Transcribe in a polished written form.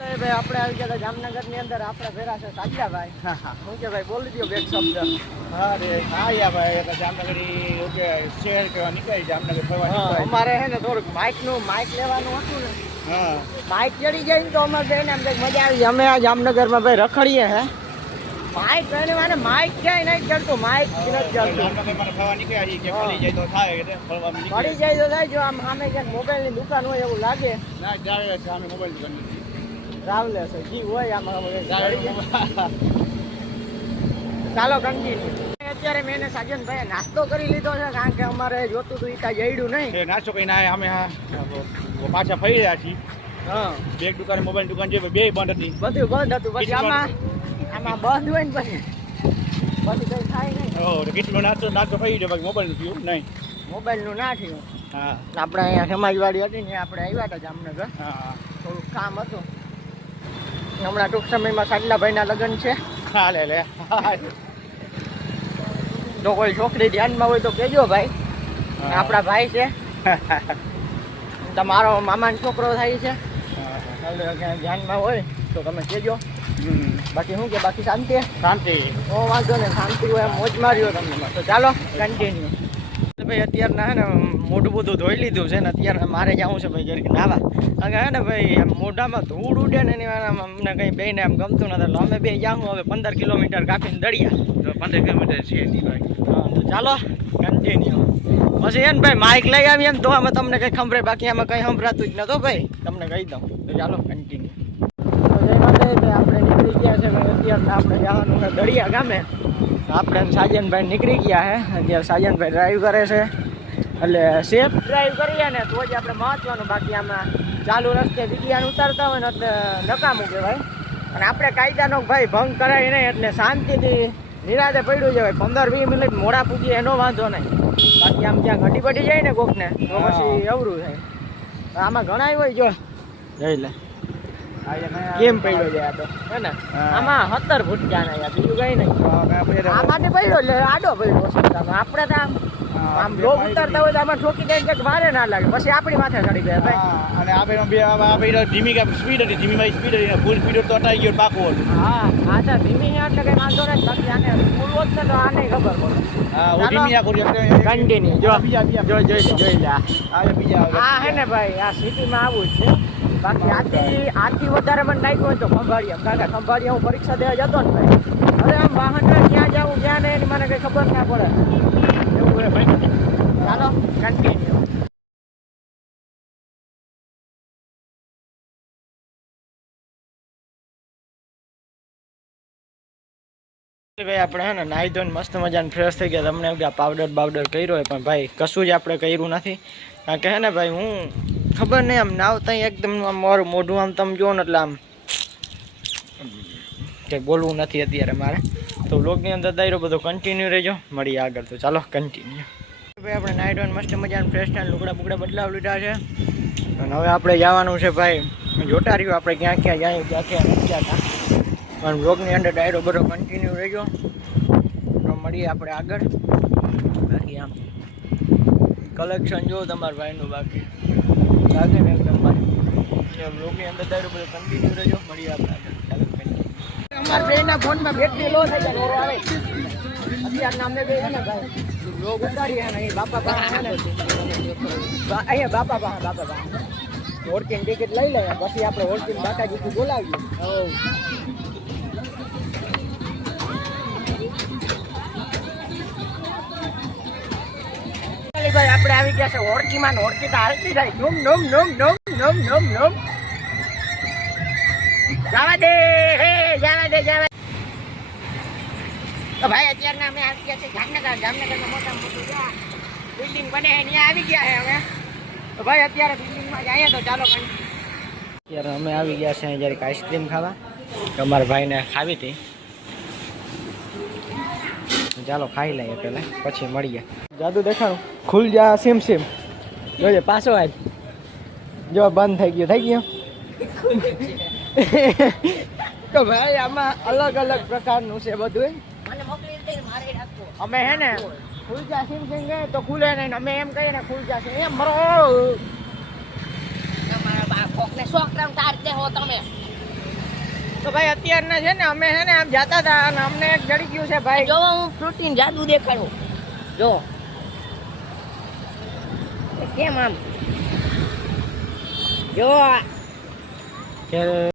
ભાઈ આપણે આવી ગયા જામનગર ની અંદર આપણે ભેરા છે સાજિયાભાઈ. હું કે ભાઈ બોલી દો બે શબ્દ. અરે હા ભાઈ જામનગર શહેર કેવા નીકળી જામનગર ફરવા નીકળી. અમારે હે ને થોડુંક માઇક લેવાનું હતું ને. હા માઇક ચડી જાય ને તો અમારે બેન એમ કંઈક મજા આવી. અમે આ જામનગરમાં ભાઈ રખડીએ હે. માઇક લઈને મને માઇક ક્યાંય નહીં ચડતું, માઇક નથી ચડતું. જામનગર ફરવા નીકળ્યા છીએ કે મળી જાય તો થાય કે ફરવા મળી જાય તો થાય. જો આમ સામે ક્યાંક મોબાઈલની દુકાન હોય એવું લાગે. ના જાય સામે મોબાઈલ દુકાન રાવલે છે જી હોય આમાં. ચાલો કન્ટિન્યુ. અત્યારે મેં સાજનભાઈ નાસ્તો કરી લીધો છે કારણ કે અમારે જોતું હતું ઈટા જઈડું નહીં. નાસ્તો કરીને અમે પાછા ફરી રહ્યા છીએ. હા બેગ દુકાન મોબાઈલ દુકાન જે બે બંધ હતી, બધું બંધ હતું. પછી આમાં બંધ હોય ને પછી કઈ થાય નહીં. કેટલો નાસ્તો ફરી ગયો, બાકી મોબાઈલ નું પીવું નહીં, મોબાઈલનું ના થયું. હા આપણે અહીંયા સમાજવાડી હતી ને આપણે આવ્યા હતા જામનગર. હા થોડુંક કામ હતું. હમણાં ટૂંક સમયમાં સાડલાભાઈના લગ્ન છે. હા લે જો કોઈ છોકરી ધ્યાનમાં હોય તો કહેજો ભાઈ. આપણા ભાઈ છે. તમારો મામાનો છોકરો થાય છે. ક્યાંય ધ્યાનમાં હોય તો તમે કહેજો. બાકી શું કે બાકી શાંતિ? શાંતિ. ઓ વાંધો ને, શાંતિ હોય મોજ માર્યો તમને. તો ચાલો કન્ટિન્યુ. ભાઈ અત્યારના હે ને મોઢું બધું ધોઈ લીધું છે ને અત્યારે મારે જવું છે ભાઈ જરીક નાવા. કારણ કે હે ને ભાઈ મોઢામાં ધૂળ ઉડે ને એની અમને કંઈ બેને એમ ગમતું નથી. એટલે અમે બે જાઉં હવે 15 કિલોમીટર કાપીને દળિયા. 15 કિલોમીટર છે નહીં ભાઈ. હા તો ચાલો કન્ટિન્યુ. પછી એને ભાઈ માઇક લઈ આવીએ ને તો અમે તમને કંઈ ખંભરે, બાકી આમાં કંઈ સંભળાતું જ નતો ભાઈ, તમને કહી દઉં. તો ચાલો કન્ટિન્યુ. આપણે નીકળી ગયા છે ભાઈ. અત્યારે આપણે જવાનું છે દળિયા ગામે. આપણે સાજનભાઈ નીકળી ગયા હે. અત્યારે સાજનભાઈ ડ્રાઈવ કરે છે એટલે સેફ ડ્રાઈવ કરીએ ને તો જ આપણે મહત્વનું. બાકી આમાં ચાલુ રસ્તે વિજ્ઞાન ઉતારતા હોય ને એટલે નકામું કહેવાય. અને આપણે કાયદાનો ભાઈ ભંગ કરાય નહીં એટલે શાંતિથી નિરાતે પડ્યું છે ભાઈ. 15-20 મિનિટ મોડા પૂગીએ એનો વાંધો નહીં. બાકી આમ ક્યાં ઘટી પડી જાય ને કોકને તો પછી અવરું થાય. આમાં ઘણા હોય જો જોઈ લે કેમ પડ્યો છે આ તો હે ને. આમાં 17 ફૂટ ક્યાં નહીં, બીજું કઈ નહીં. આમાંથી પડ્યો એટલે આડો પડ્યો છે. આપણે તો આમ લોક ઉતારતા હોય તો આમાં ઠોકી દઈને કંઈક વારે ના લાગે, પછી આપણી માથે ચડી ગયા ભાઈ. અને આપણે ધીમી સ્પીડ હતી, ધીમી સ્પીડ હતી, ફૂલ સ્પીડ તો અટાઈ ગયો પાકો હતો. હા આ તો ધીમી એટલે કઈ વાંધો નહીં. બાકી આને ફૂલ હોત ને તો આને ખબર પડે. હા ધીમી આ કરી કન્ટિન્યુ. જો જોઈ લે બીજા હે ને ભાઈ આ સિટીમાં આવું જ છે. બાકી આથી વધારે મને લાગ્યું હોય તો ખંભાળિયા. કારણ કે ખંભાળિયા હું પરીક્ષા દેવા જતો ને ભાઈ. અરે આમ વાહન ક્યાં જાવું ક્યાં નહીં એની મને કઈ ખબર ના પડે એવું હોય ભાઈ. ચાલો કન્ટિન્યુ. ભાઈ આપણે હે ને નાહી ધોઈને મસ્ત મજાને ફ્રેશ થઈ ગયા. તમને એમ કે પાવડર કર્યો હોય પણ ભાઈ કશું જ આપણે કર્યું નથી. કારણ કે હે ને ભાઈ હું ખબર નહીં આમ નાવતા એકદમ મારું મોઢું આમ તમે જુઓ ને એટલે આમ કંઈ બોલવું નથી અત્યારે મારે. તો વ્લોગની અંદર દાયરો બધો કન્ટિન્યુ રહેજો, મળીએ આગળ. તો ચાલો કન્ટિન્યુ. ભાઈ આપણે નાઇટ ઓન મસ્ત મજાનું ફ્રેશ થાય, લુગડા બુગડા બદલાવ લીધા છે. અને હવે આપણે જવાનું છે ભાઈ જોતા રહ્યું આપણે ક્યાં ક્યાં જાય, ક્યાં ક્યાં નથી જતા. પણ વ્લોગની અંદર ડાયરો બધો કન્ટિન્યુ રહેજો. તો મળીએ આપણે આગળ. બાકી આમ કલેક્શન જો તમારા ભાઈનું બાકી લાગે ને એકદમ ભાઈ. વ્લોગની અંદર ડાયરો બધો કન્ટિન્યુ રહેજો, મળીએ આપણે આગળ. ચાલો અમારા બેના ફોનમાં બેટરી લો થઈ જાય આવે. અત્યારના અમે બે છે ને ભાઈ વ્લોગ ઉતારીએ ને અહીં બાપા પાસે છે ને અહીંયા બાપા પાસે હોર્કીની ટિકિટ લઈ લઈએ. પછી આપણે હોર્કીને બાકાજીથી બોલાવીએ. ભાઈ આપણે આવી ગયા છે હોડકીમાં. હોડકી તો હાલતી જાય નોમ નોમ નોમ નોમ નોમ નોમ નોમ. જવા દે તો ભાઈ અત્યારના અમે આવી ગયા છે જામનગરમાં મોટા મોટું બિલ્ડિંગ બને છે ત્યાં આવી ગયા છે હવે. તો ભાઈ અત્યારે બિલ્ડિંગમાં જઈએ તો ચાલો. અત્યારે અમે આવી ગયા છે અહીં જરીક આઈસ્ક્રીમ ખાવા. અમારા ભાઈને ખાવી હતી. ચાલો ખાઈ લઈએ પહેલાં પછી મળીએ. જાદુ દેખાડું ખુલ જા સેમ જોજે પાછો આજ જો બંધ થઈ ગયો તો ભાઈ આમાં અલગ અલગ પ્રકારનું છે બધું. અમે હે ને ખુલ જા સેમ ગયે તો ખુલે નહીં. અમે એમ કહીએ ને ખુલ જા એમ મરો તમારા કોકને શોખ તાર દે હો તમે તો ભાઈ અત્યારના છે ને અમે છે ને આમ જતા હતા અને અમને એક જડી ગયું છે ભાઈ. જો હું પ્રોટીન જાદુ દેખાડું જો કેમ આમ જો કે